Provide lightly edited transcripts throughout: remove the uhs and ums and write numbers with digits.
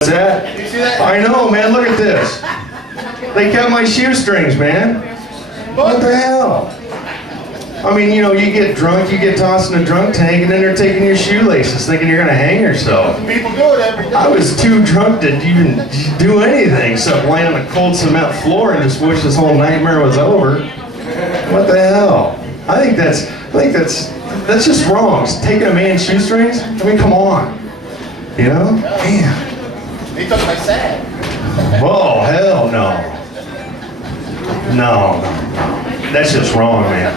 What's that? You see that? I know, man. Look at this. They kept my shoestrings, man. What the hell? I mean, you know, you get drunk, you get tossed in a drunk tank, and then they're taking your shoelaces, thinking you're gonna hang yourself. People do it every day. I was too drunk to even do anything except lay on a cold cement floor and just wish this whole nightmare was over. What the hell? I think that's just wrong. Taking a man's shoestrings? I mean, come on. You know? Man. They took my sack. Oh, hell no. No. That's just wrong, man.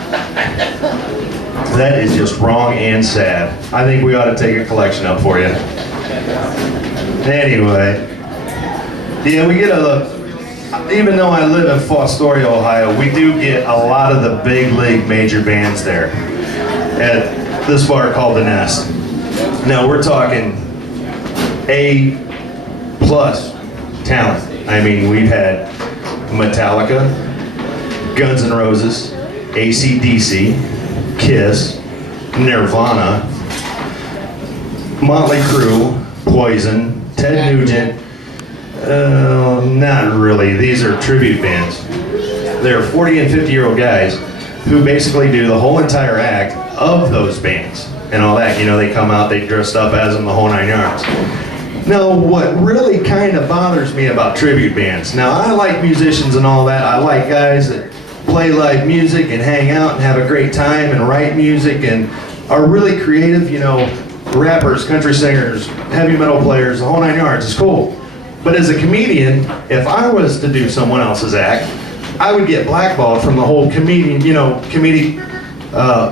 That is just wrong and sad. I think we ought to take a collection up for you. Anyway. Yeah, we get even though I live in Fostoria, Ohio, we do get a lot of the big league major bands there at this bar called The Nest. Now we're talking A+ talent. I mean, we've had Metallica, Guns N' Roses, AC/DC, Kiss, Nirvana, Motley Crue, Poison, Ted Nugent. Not really. These are tribute bands. They're 40 and 50-year-old guys who basically do the whole entire act of those bands and all that. You know, they come out, they dressed up as them, the whole 9 yards. Now, what really kind of bothers me about tribute bands, now I like musicians and all that. I like guys that play live music and hang out and have a great time and write music and are really creative, you know, rappers, country singers, heavy metal players, the whole 9 yards. It's cool. But as a comedian, if I was to do someone else's act, I would get blackballed from the whole comedian, you know, comedic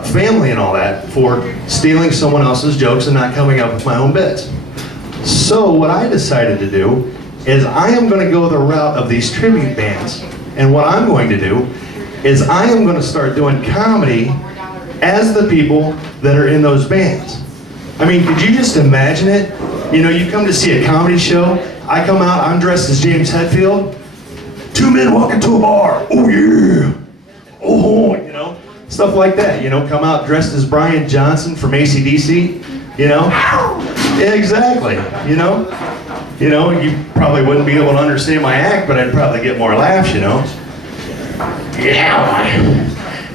family and all that for stealing someone else's jokes and not coming up with my own bits. So what I decided to do is I am going to go the route of these tribute bands. And what I'm going to do is I am going to start doing comedy as the people that are in those bands. I mean, could you just imagine it? You know, you come to see a comedy show, I come out, I'm dressed as James Hetfield, two men walk into a bar, oh yeah, oh, you know, stuff like that, you know, come out dressed as Brian Johnson from AC/DC, you know, yeah, exactly, you know, you probably wouldn't be able to understand my act, but I'd probably get more laughs, you know. Yeah,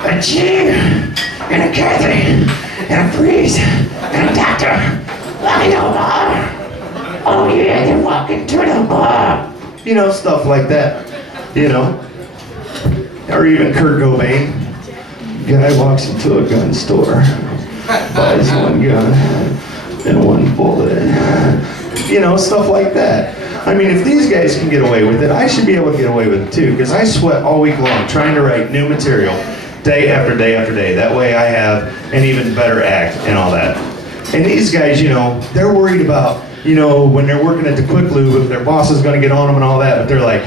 a Jim, and a Kathy, and a priest, and a doctor. I know bar. Oh yeah, they're walking to the bar. You know, stuff like that. You know. Or even Kurt Cobain. Guy walks into a gun store, buys one gun and one bullet. You know, stuff like that. I mean, if these guys can get away with it, I should be able to get away with it too, because I sweat all week long trying to write new material day after day after day. That way I have an even better act and all that. And these guys, you know, they're worried about, you know, when they're working at the Quick Lube, if their boss is going to get on them and all that, but they're like,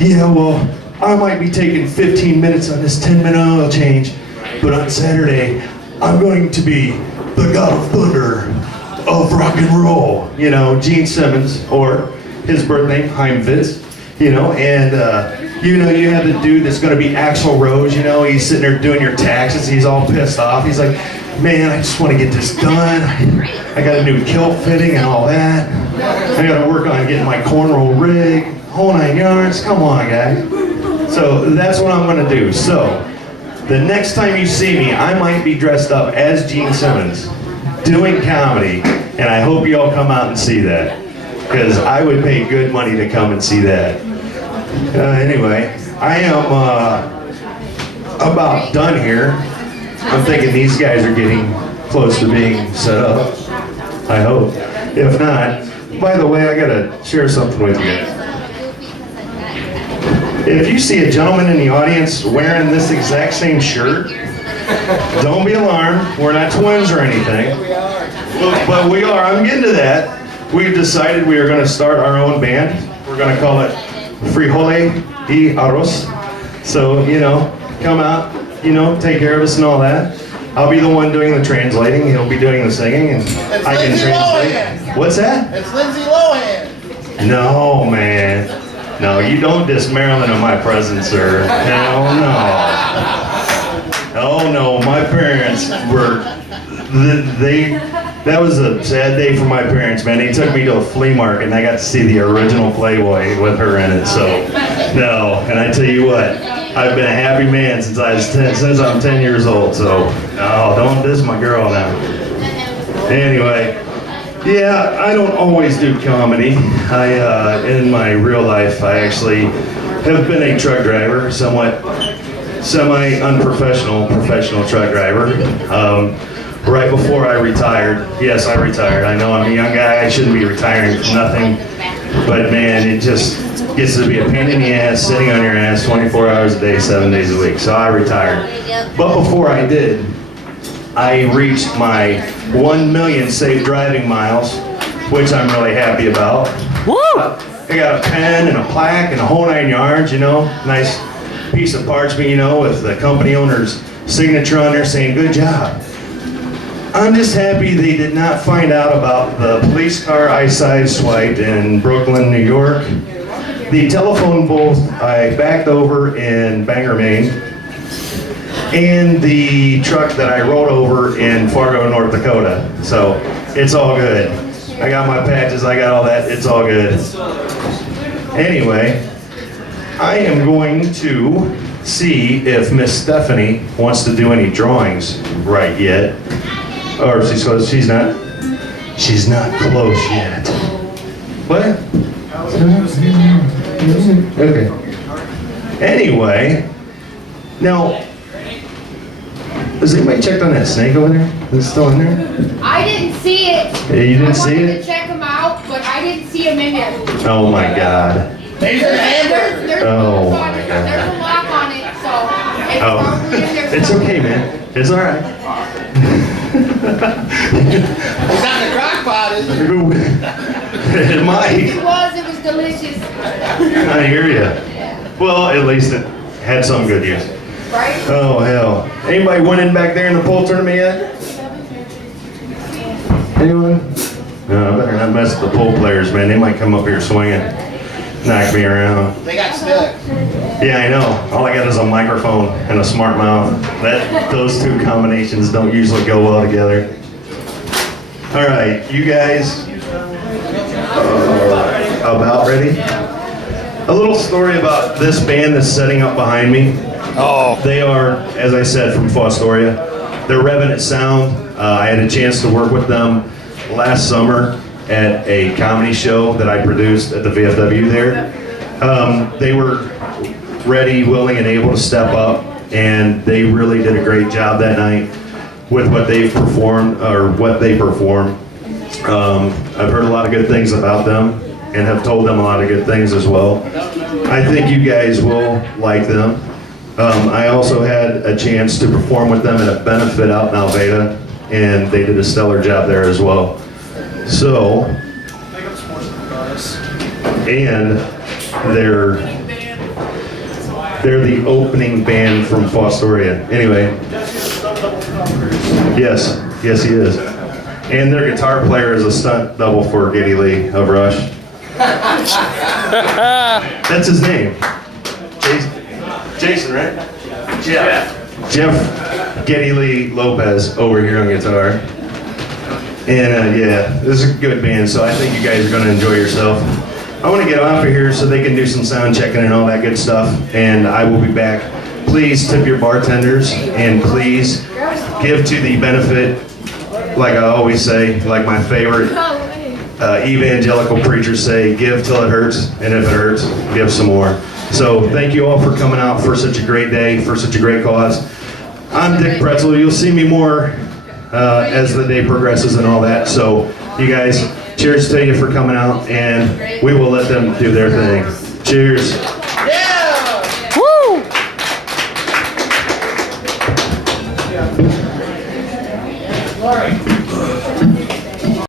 yeah, well, I might be taking 15 minutes on this 10-minute oil change, but on Saturday, I'm going to be the God of Thunder of rock and roll. You know, Gene Simmons, or his birth name, Chaim Vitz, you know, and, you know, you have the dude that's going to be Axl Rose, you know, he's sitting there doing your taxes, he's all pissed off, he's like, man, I just want to get this done. I got a new kilt fitting and all that. I got to work on getting my cornrow rig, whole 9 yards. Come on, guys. So that's what I'm going to do. So the next time you see me, I might be dressed up as Gene Simmons doing comedy, and I hope you all come out and see that, because I would pay good money to come and see that. Anyway, I am about done here. I'm thinking these guys are getting close to being set up. I hope. If not, by the way, I gotta share something with you. If you see a gentleman in the audience wearing this exact same shirt, don't be alarmed. We're not twins or anything. But we are. I'm getting to that. We've decided we are going to start our own band. We're going to call it Frijole y Arroz. So, you know, come out, you know, take care of us and all that. I'll be the one doing the translating. He'll be doing the singing, and I can translate. Lohan. What's that? It's Lindsay Lohan. No, man. No, you don't diss Marilyn in my presence, sir. Hell no. Oh no, my parents were, they That was a sad day for my parents, man. They took me to a flea market and I got to see the original Playboy with her in it. So, no. And I tell you what, I've been a happy man since I'm 10 years old. So, no, don't diss my girl now. Anyway, yeah, I don't always do comedy. In my real life, I actually have been a truck driver, somewhat semi-unprofessional, professional truck driver. Right before I retired, yes, I retired. I know I'm a young guy, I shouldn't be retiring from nothing, but man, it just gets to be a pain in the ass, sitting on your ass 24 hours a day, 7 days a week. So I retired. But before I did, I reached my 1 million safe driving miles, which I'm really happy about. Woo! I got a pen and a plaque and a whole 9 yards, you know, nice piece of parchment, you know, with the company owner's signature on there saying, good job. I'm just happy they did not find out about the police car I sideswiped in Brooklyn, New York, the telephone booth I backed over in Bangor, Maine, and the truck that I rode over in Fargo, North Dakota. So it's all good. I got my patches, I got all that, it's all good. Anyway, I am going to see if Miss Stephanie wants to do any drawings right yet. Or she's close. She's not close yet. What? Okay. Anyway, now, has anybody checked on that snake over there? Is it still in there? I didn't see it. Yeah, you didn't see I wanted it? to check them out, but I didn't see them in there. Oh my God. There's an hamburger. There's Oh, no my God. There's a lock on it, so it's Oh, probably in there. it's okay, man. It's all right. It's not in the crock pot, is it? It might. It was delicious. I hear you. Well, at least it had some good use. Right? Oh, hell. Anybody winning back there in the pole tournament yet? Anyone? No, I better not mess with the pole players, man. They might come up here swinging, knock me around. They got stuck. Yeah, I know. All I got is a microphone and a smart mouth. Those two combinations don't usually go well together. All right, you guys about ready? A little story about this band that's setting up behind me. Oh. They are, as I said, from Fostoria. They're Revenant Sound. I had a chance to work with them last summer at a comedy show that I produced at the VFW there. They were ready, willing, and able to step up, and they really did a great job that night with what they've performed, or what they perform. I've heard a lot of good things about them and have told them a lot of good things as well. I think you guys will like them. I also had a chance to perform with them at a benefit out in Alveda, and they did a stellar job there as well. So, and they're the opening band from Fostoria. Anyway, yes, he is. And their guitar player is a stunt double for Geddy Lee of Rush. That's his name. Jason, right? Jeff Geddy Lee Lopez over here on guitar. And yeah, this is a good band, so I think you guys are going to enjoy yourself. I want to get off of here so they can do some sound checking and all that good stuff, and I will be back. Please tip your bartenders, and please give to the benefit, like I always say, like my favorite evangelical preachers say, give till it hurts, and if it hurts, give some more. So thank you all for coming out for such a great day, for such a great cause. I'm Dick Pretzel. You'll see me more as the day progresses and all that. So you guys, cheers to you for coming out, and we will let them do their thing. Cheers.